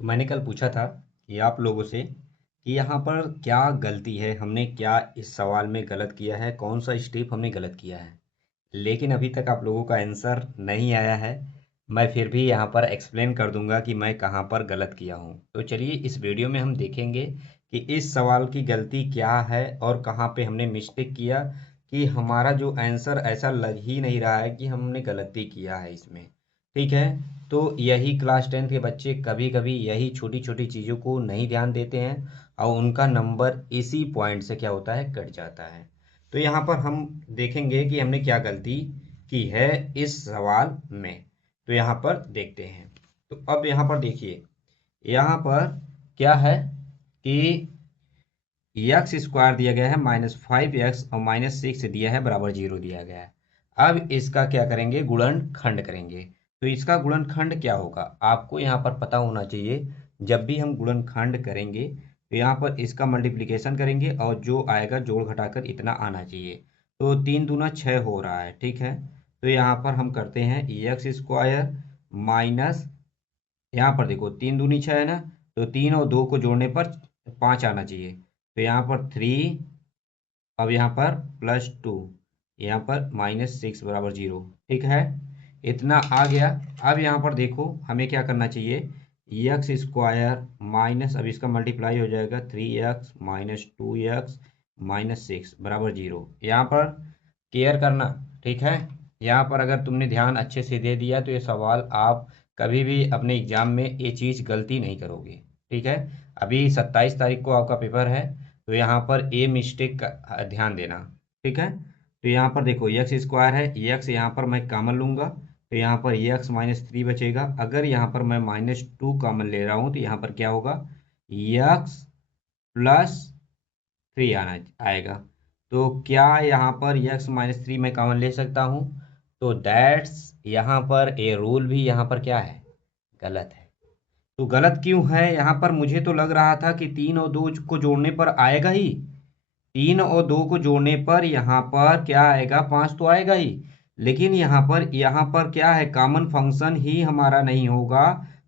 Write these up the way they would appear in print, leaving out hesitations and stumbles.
तो मैंने कल पूछा था कि आप लोगों से कि यहाँ पर क्या गलती है, हमने क्या इस सवाल में गलत किया है, कौन सा स्टेप हमने गलत किया है। लेकिन अभी तक आप लोगों का आंसर नहीं आया है। मैं फिर भी यहाँ पर एक्सप्लेन कर दूंगा कि मैं कहाँ पर गलत किया हूँ। तो चलिए इस वीडियो में हम देखेंगे कि इस सवाल की गलती क्या है और कहाँ पे हमने मिस्टेक किया, कि हमारा जो आंसर ऐसा लग ही नहीं रहा है कि हमने गलती किया है इसमें। ठीक है। तो यही क्लास 10 के बच्चे कभी कभी यही छोटी छोटी चीज़ों को नहीं ध्यान देते हैं और उनका नंबर इसी पॉइंट से क्या होता है, कट जाता है। तो यहाँ पर हम देखेंगे कि हमने क्या गलती की है इस सवाल में। तो यहाँ पर देखते हैं। तो अब यहाँ पर देखिए, यहाँ पर क्या है कि एक्स स्क्वायर दिया गया है -5x और -6 दिया है बराबर 0 दिया गया है। अब इसका क्या करेंगे, गुणनखंड करेंगे। तो इसका गुणनखंड क्या होगा आपको यहाँ पर पता होना चाहिए। जब भी हम गुणनखंड करेंगे तो यहाँ पर इसका मल्टीप्लिकेशन करेंगे और जो आएगा जोड़ घटाकर इतना आना चाहिए। तो 3 दूना 6 हो रहा है, ठीक है। तो यहाँ पर हम करते हैं एक्स स्क्वायर माइनस, यहाँ पर देखो 3 दूनी 6 है ना, तो 3 और 2 को जोड़ने पर 5 आना चाहिए। तो यहाँ पर 3, अब यहाँ पर +2, यहाँ पर -6 बराबर 0। ठीक है, इतना आ गया। अब यहाँ पर देखो हमें क्या करना चाहिए, एक्स स्क्वायर माइनस, अब इसका मल्टीप्लाई हो जाएगा 3x माइनस 2x माइनस 6 बराबर 0। यहाँ पर केयर करना, ठीक है। यहाँ पर अगर तुमने ध्यान अच्छे से दे दिया तो ये सवाल आप कभी भी अपने एग्जाम में ये चीज़ गलती नहीं करोगे। ठीक है। अभी 27 तारीख को आपका पेपर है, तो यहाँ पर ए मिस्टेक का ध्यान देना। ठीक है। तो यहाँ पर देखो एक्स स्क्वायर है, एक्स यहाँ पर मैं कॉमन लूंगा, तो यहाँ पर एक्स -3 बचेगा। अगर यहाँ पर मैं -2 कॉमन ले रहा हूँ तो यहाँ पर क्या होगा, एक्स +3 आना आएगा। तो क्या यहाँ पर x-3 मैं कॉमन ले सकता हूँ? तो दैट्स यहाँ पर ए रूल भी यहाँ पर क्या है, गलत है। तो गलत क्यों है, यहाँ पर मुझे तो लग रहा था कि 3 और 2 को जोड़ने पर आएगा ही, 3 और 2 को जोड़ने पर यहाँ पर क्या आएगा, 5 तो आएगा ही। लेकिन यहाँ पर क्या है, कॉमन फंक्शन ही हमारा नहीं होगा।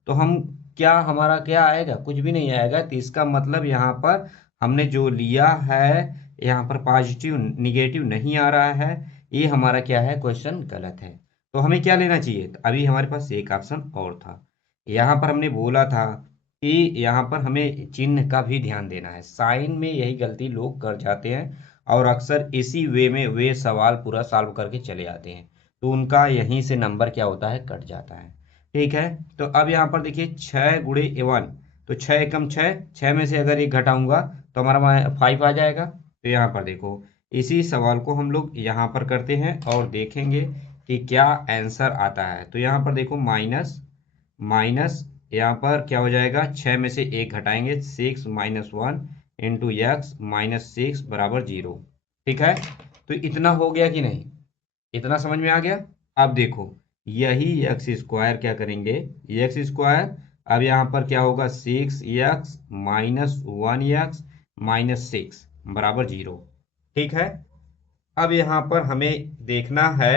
तो हम क्या, हमारा क्या आएगा, कुछ भी नहीं आएगा। तो इसका मतलब यहाँ पर हमने जो लिया है, यहाँ पर पॉजिटिव निगेटिव नहीं आ रहा है। ये हमारा क्या है, क्वेश्चन गलत है। तो हमें क्या लेना चाहिए, तो अभी हमारे पास एक ऑप्शन और था। यहाँ पर हमने बोला था कि यहाँ पर हमें चिन्ह का भी ध्यान देना है। साइन में यही गलती लोग कर जाते हैं और अक्सर इसी वे में वे सवाल पूरा सॉल्व करके चले आते हैं, तो उनका यहीं से नंबर क्या होता है, कट जाता है। ठीक है। तो अब यहाँ पर देखिए 6 × 1, तो 6 × 6, 6 में से अगर एक घटाऊंगा तो हमारा 5 आ जाएगा। तो यहाँ पर देखो इसी सवाल को हम लोग यहाँ पर करते हैं और देखेंगे कि क्या आंसर आता है। तो यहाँ पर देखो माइनस माइनस, यहाँ पर क्या हो जाएगा, 6 में से एक घटाएंगे, 6 - 1 इंटू एक्स -6 बराबर 0। ठीक है। तो इतना हो गया कि नहीं, इतना समझ में आ गया। अब देखो यही एक्स स्क्वायर क्या करेंगे, एक्स स्क्वायर, अब यहाँ पर क्या होगा, 6x -1x -6 बराबर 0। ठीक है। अब यहाँ पर हमें देखना है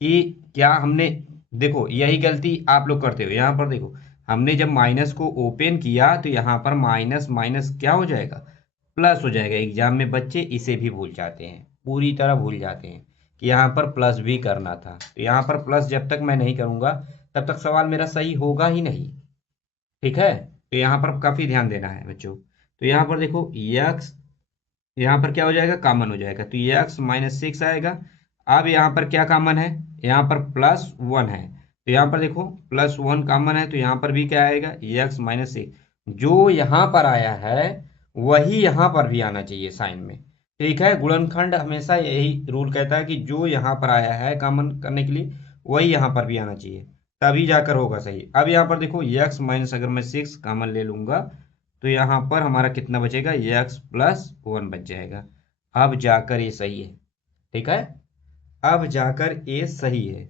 कि क्या हमने, देखो यही गलती आप लोग करते हो। यहाँ पर देखो हमने जब माइनस को ओपन किया तो यहाँ पर माइनस माइनस क्या हो जाएगा, प्लस हो जाएगा। एग्जाम में बच्चे इसे भी भूल जाते हैं, पूरी तरह भूल जाते हैं कि यहाँ पर प्लस भी करना था। तो यहाँ पर प्लस जब तक मैं नहीं करूँगा तब तक सवाल मेरा सही होगा ही नहीं। ठीक है। तो यहाँ पर काफ़ी ध्यान देना है बच्चों। तो यहाँ पर देखो यक्स, यहाँ पर क्या हो जाएगा, कॉमन हो जाएगा, तो ये एक्स -6 आएगा। अब यहाँ पर क्या कॉमन है, यहाँ पर +1 है, तो यहाँ पर देखो +1 कॉमन है, तो यहाँ पर भी क्या आएगा, ये एक्स -6। जो यहाँ पर आया है वही यहाँ पर भी आना चाहिए साइन में। ठीक है। गुणनखंड हमेशा यही रूल कहता है कि जो यहाँ पर आया है कॉमन करने के लिए वही यहाँ पर भी आना चाहिए, तभी जाकर होगा सही। अब यहाँ पर देखो एक्स माइनस, अगर मैं 6 कॉमन ले लूंगा तो यहाँ पर हमारा कितना बचेगा, x+1 बच जाएगा। अब जाकर ये सही है। ठीक है। अब जाकर ये सही है।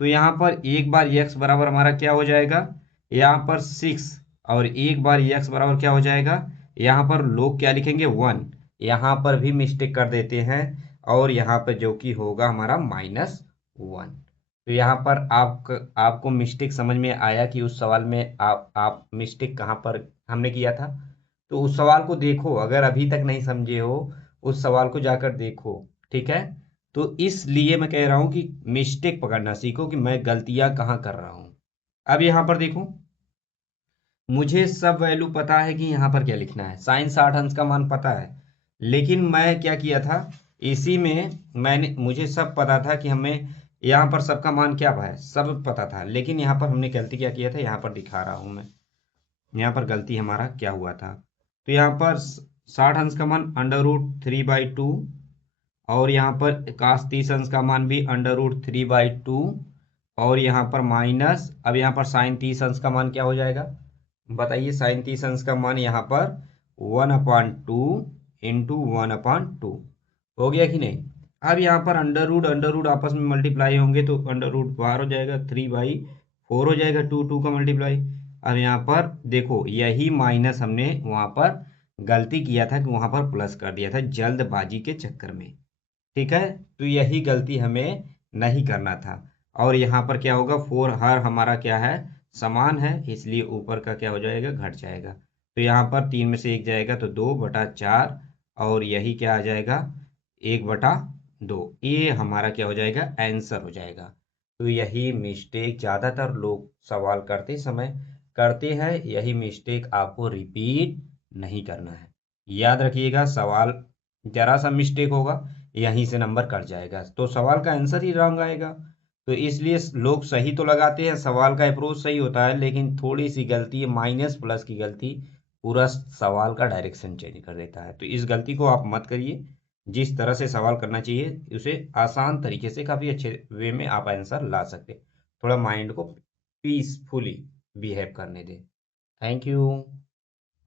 तो यहाँ पर एक बार x बराबर हमारा क्या हो जाएगा, यहाँ पर 6, और एक बार x बराबर क्या हो जाएगा, यहाँ पर लोग क्या लिखेंगे, 1। यहाँ पर भी मिस्टेक कर देते हैं और यहाँ पर जो कि होगा हमारा -1। तो यहाँ पर आपको मिस्टेक समझ में आया कि उस सवाल में आप मिस्टेक कहाँ पर हमने किया था। तो उस सवाल को देखो, अगर अभी तक नहीं समझे हो उस सवाल को जाकर देखो, ठीक है। तो इसलिए मैं कह रहा हूँ कि मिस्टेक पकड़ना सीखो कि मैं गलतियां कहाँ कर रहा हूँ। अब यहाँ पर देखो, मुझे सब वैल्यू पता है कि यहाँ पर क्या लिखना है, साइन 60 अंश का मान पता है, लेकिन मैं क्या किया था, इसी में मुझे सब पता था कि हमें यहाँ पर सबका मान क्या है, सब पता था, लेकिन यहाँ पर हमने गलती क्या किया था, यहाँ पर दिखा रहा हूँ मैं, यहाँ पर गलती हमारा क्या हुआ था। तो यहाँ पर 60 अंश का मान √3/2, और यहाँ पर काश 30 अंश का मान भी √3/2, और यहाँ पर माइनस, अब यहाँ पर साइन 30 अंश का मान क्या हो जाएगा, बताइए। साइन 30 अंश का मान यहाँ पर 1/2 इंटू 1/2 हो गया कि नहीं। अब यहाँ पर अंडर रूट आपस में मल्टीप्लाई होंगे तो अंडर रूट बाहर हो जाएगा, 3/4 हो जाएगा, 2 का मल्टीप्लाई। अब यहाँ पर देखो, यही माइनस हमने वहाँ पर गलती किया था कि वहाँ पर प्लस कर दिया था जल्दबाजी के चक्कर में, ठीक है। तो यही गलती हमें नहीं करना था। और यहाँ पर क्या होगा, 4 हर हमारा क्या है, समान है, इसलिए ऊपर का क्या हो जाएगा, घट जाएगा। तो यहाँ पर 3 में से 1 जाएगा तो 2/4, और यही क्या आ जाएगा, 1/2। ये हमारा क्या हो जाएगा, आंसर हो जाएगा। तो यही मिस्टेक ज़्यादातर लोग सवाल करते समय करते हैं, यही मिस्टेक आपको रिपीट नहीं करना है। याद रखिएगा, सवाल जरा सा मिस्टेक होगा, यहीं से नंबर कट जाएगा, तो सवाल का आंसर ही रॉन्ग आएगा। तो इसलिए लोग सही तो लगाते हैं, सवाल का अप्रोच सही होता है, लेकिन थोड़ी सी गलती, माइनस प्लस की गलती पूरा सवाल का डायरेक्शन चेंज कर देता है। तो इस गलती को आप मत करिए। जिस तरह से सवाल करना चाहिए उसे आसान तरीके से काफ़ी अच्छे वे में आप आंसर ला सकते। थोड़ा माइंड को पीसफुली बिहेव करने दें। Thank you.